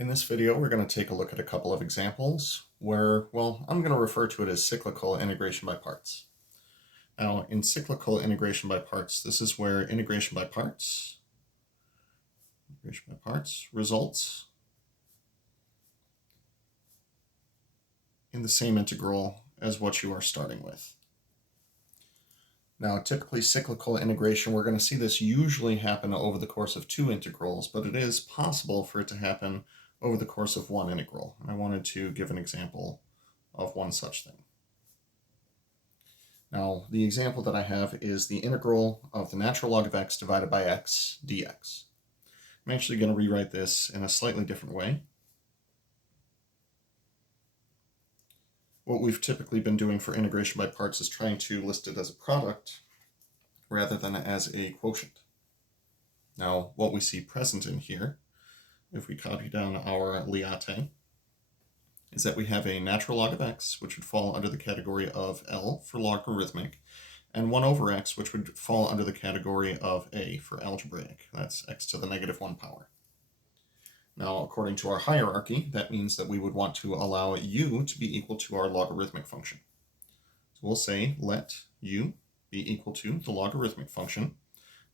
In this video, we're going to take a look at a couple of examples where, well, I'm going to refer to it as cyclical integration by parts. Now, in cyclical integration by parts, this is where integration by parts results in the same integral as what you are starting with. Now, typically cyclical integration, we're going to see this usually happen over the course of two integrals, but it is possible for it to happen over the course of one integral. I wanted to give an example of one such thing. Now, the example that I have is the integral of the natural log of x divided by x dx. I'm actually going to rewrite this in a slightly different way. What we've typically been doing for integration by parts is trying to list it as a product rather than as a quotient. Now, what we see present in here, if we copy down our liate, is that we have a natural log of x, which would fall under the category of L for logarithmic, and 1 over x, which would fall under the category of A for algebraic. That's x to the negative 1 power. Now, according to our hierarchy, that means that we would want to allow u to be equal to our logarithmic function. So we'll say let u be equal to the logarithmic function,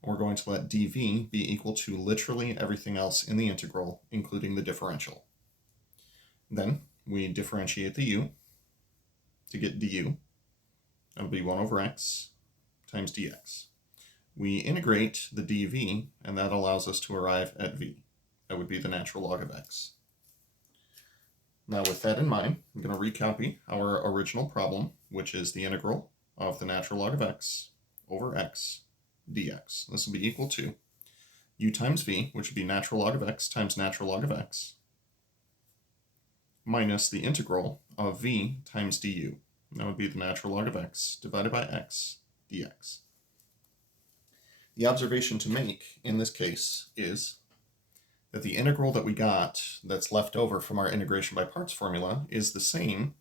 and we're going to let dv be equal to literally everything else in the integral, including the differential. Then we differentiate the u to get du. That'll be 1 over x times dx. We integrate the dv, and that allows us to arrive at v. That would be the natural log of x. Now, with that in mind, I'm going to recopy our original problem, which is the integral of the natural log of x over x dx. This will be equal to u times v, which would be natural log of x times natural log of x, minus the integral of v times du. That would be the natural log of x divided by x dx. The observation to make in this case is that the integral that we got that's left over from our integration by parts formula is the same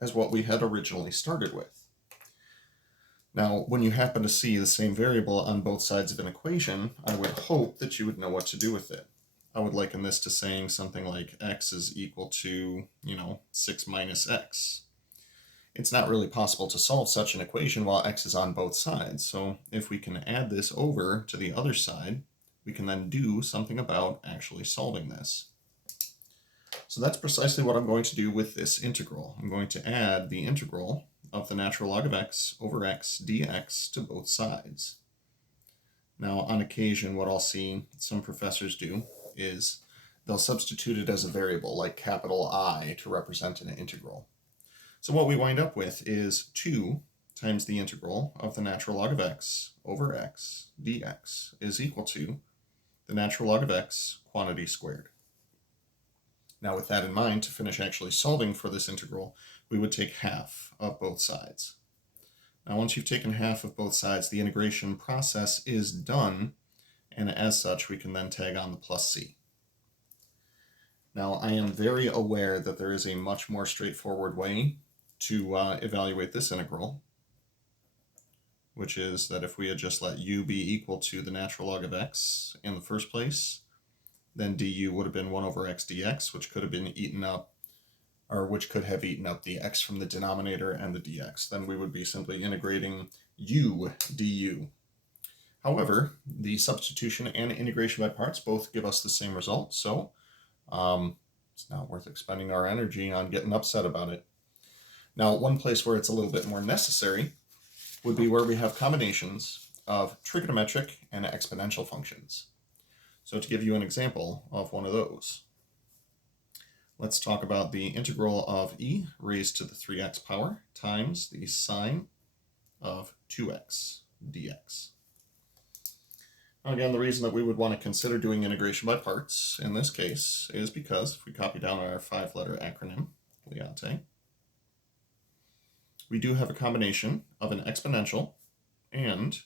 as what we had originally started with. Now, when you happen to see the same variable on both sides of an equation, I would hope that you would know what to do with it. I would liken this to saying something like x is equal to, 6 minus x. It's not really possible to solve such an equation while x is on both sides. So if we can add this over to the other side, we can then do something about actually solving this. So that's precisely what I'm going to do with this integral. I'm going to add the integral of the natural log of x over x dx to both sides. Now, on occasion, what I'll see some professors do is they'll substitute it as a variable, like capital I, to represent an integral. So what we wind up with is 2 times the integral of the natural log of x over x dx is equal to the natural log of x quantity squared. Now, with that in mind, to finish actually solving for this integral, we would take half of both sides. Now, once you've taken half of both sides, the integration process is done, and as such, we can then tag on the plus c. Now, I am very aware that there is a much more straightforward way to evaluate this integral, which is that if we had just let u be equal to the natural log of x in the first place, then du would have been 1 over x dx, which could have been eaten up, or which could have eaten up the x from the denominator and the dx. Then we would be simply integrating u du. However, the substitution and integration by parts both give us the same result, so it's not worth expending our energy on getting upset about it. Now, one place where it's a little bit more necessary would be where we have combinations of trigonometric and exponential functions. So to give you an example of one of those, let's talk about the integral of e raised to the 3x power times the sine of 2x dx. Now again, the reason that we would want to consider doing integration by parts in this case is because if we copy down our 5-letter acronym, liate, we do have a combination of an exponential and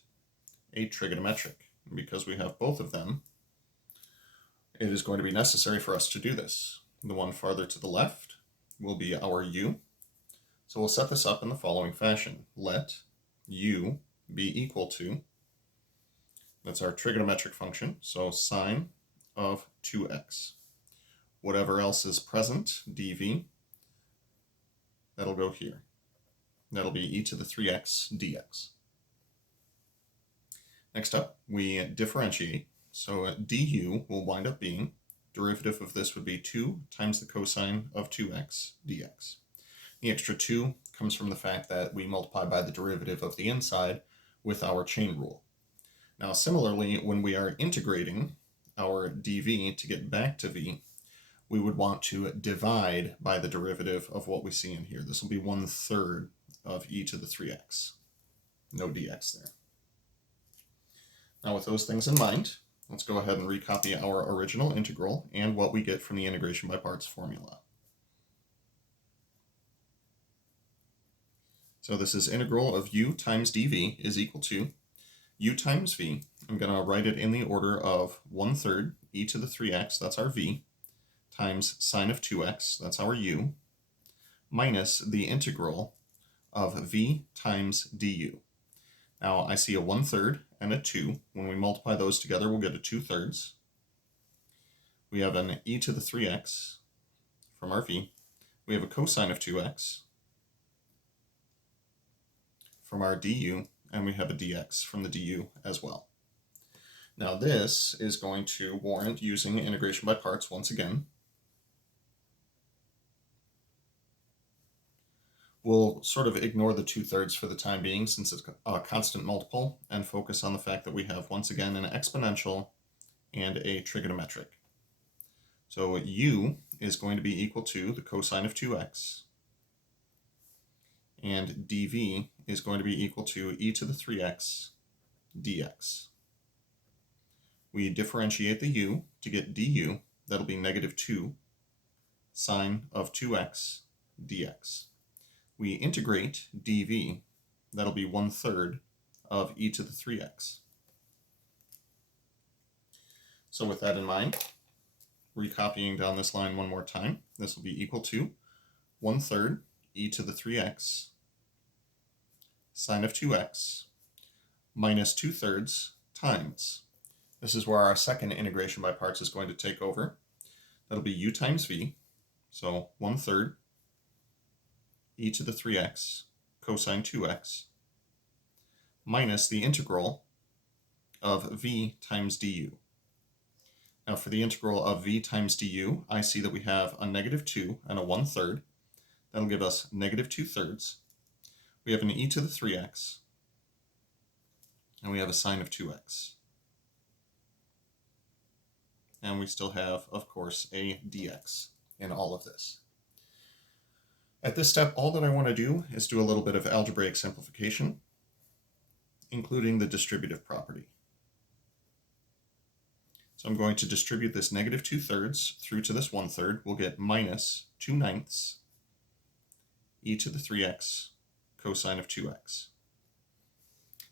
a trigonometric. And because we have both of them, it is going to be necessary for us to do this. The one farther to the left will be our u. So we'll set this up in the following fashion. Let u be equal to, that's our trigonometric function, so sine of 2x, whatever else is present, dv, that'll go here. That'll be e to the 3x dx. Next up, we differentiate. So du will wind up being, derivative of this would be 2 times the cosine of 2x dx. The extra 2 comes from the fact that we multiply by the derivative of the inside with our chain rule. Now similarly, when we are integrating our dv to get back to v, we would want to divide by the derivative of what we see in here. This will be 1/3 of e to the 3x. No dx there. Now with those things in mind, let's go ahead and recopy our original integral and what we get from the integration by parts formula. So this is integral of u times dv is equal to u times v. I'm going to write it in the order of 1/3 e to the 3x, that's our v, times sine of 2x, that's our u, minus the integral of v times du. Now I see a 1/3 and a 2. When we multiply those together, we'll get a 2/3. We have an e to the 3x from our v. We have a cosine of 2x from our du, and we have a dx from the du as well. Now this is going to warrant using integration by parts once again. We'll sort of ignore the 2/3 for the time being since it's a constant multiple and focus on the fact that we have once again an exponential and a trigonometric. So u is going to be equal to the cosine of 2x, and dv is going to be equal to e to the 3x dx. We differentiate the u to get du, that'll be -2 sine of 2x dx. We integrate dv, that'll be 1/3 of e to the 3x. So with that in mind, recopying down this line one more time, this will be equal to 1/3 e to the 3x sine of 2x minus 2/3 times. This is where our second integration by parts is going to take over. That'll be u times v, so 1/3 e to the 3x cosine 2x minus the integral of v times du. Now for the integral of v times du, I see that we have a -2 and a 1/3. That'll give us -2/3. We have an e to the 3x, and we have a sine of 2x. And we still have, of course, a dx in all of this. At this step, all that I want to do is do a little bit of algebraic simplification, including the distributive property. So I'm going to distribute this -2/3 through to this 1/3. We'll get -2/9 e to the 3x cosine of 2x.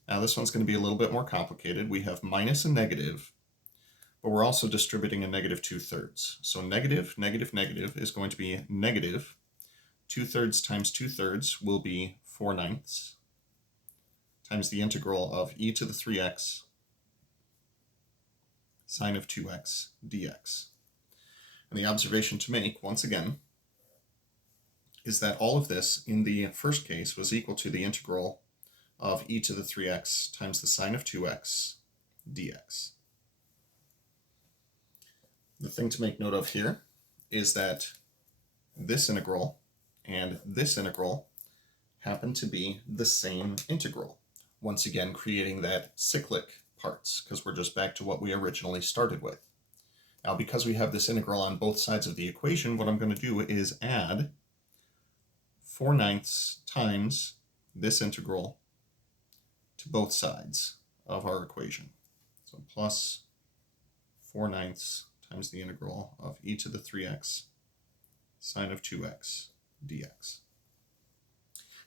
Now this one's going to be a little bit more complicated. We have minus and negative, but we're also distributing a -2/3. So negative, negative, negative is going to be negative. 2/3 times 2/3 will be 4/9 times the integral of e to the 3x sine of 2x dx. And the observation to make, once again, is that all of this in the first case was equal to the integral of e to the 3x times the sine of 2x dx. The thing to make note of here is that this integral and this integral happen to be the same integral. Once again, creating that cyclic parts, because we're just back to what we originally started with. Now, because we have this integral on both sides of the equation, what I'm going to do is add 4/9 times this integral to both sides of our equation. So plus 4/9 times the integral of e to the 3x sine of 2x dx.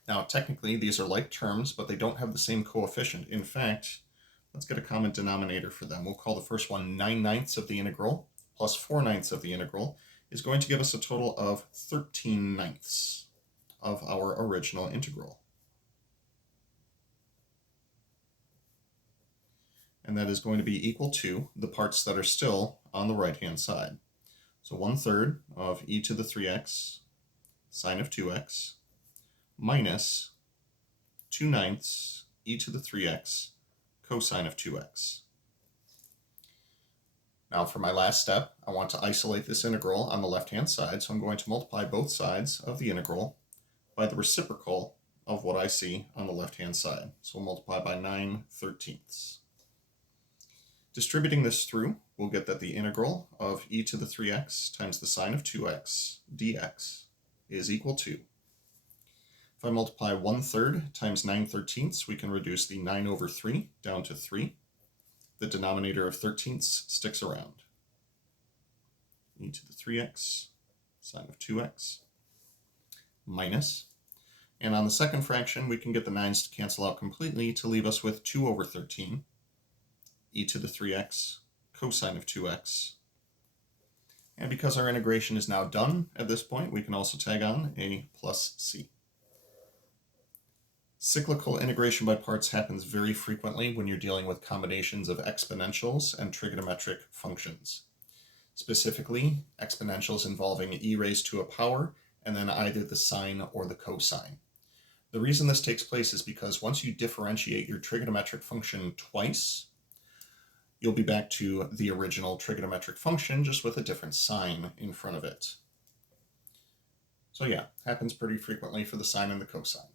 Now, technically, these are like terms, but they don't have the same coefficient. In fact, let's get a common denominator for them. We'll call the first one 9/9 of the integral plus 4/9 of the integral is going to give us a total of 13/9 of our original integral. And that is going to be equal to the parts that are still on the right-hand side. So 1/3 of e to the 3x sine of 2x minus 2/9 e to the 3x cosine of 2x. Now for my last step, I want to isolate this integral on the left-hand side, so I'm going to multiply both sides of the integral by the reciprocal of what I see on the left-hand side. So we'll multiply by 9/13. Distributing this through, we'll get that the integral of e to the 3x times the sine of 2x dx is equal to, if I multiply 1/3 times 9/13, we can reduce the 9/3 down to 3. The denominator of 13ths sticks around. E to the 3x sine of 2x minus, and on the second fraction we can get the 9's to cancel out completely to leave us with 2/13 e to the 3x cosine of 2x. And because our integration is now done at this point, we can also tag on a plus c. Cyclical integration by parts happens very frequently when you're dealing with combinations of exponentials and trigonometric functions. Specifically, exponentials involving e raised to a power and then either the sine or the cosine. The reason this takes place is because once you differentiate your trigonometric function twice, you'll be back to the original trigonometric function just with a different sign in front of it. So yeah, happens pretty frequently for the sine and the cosine.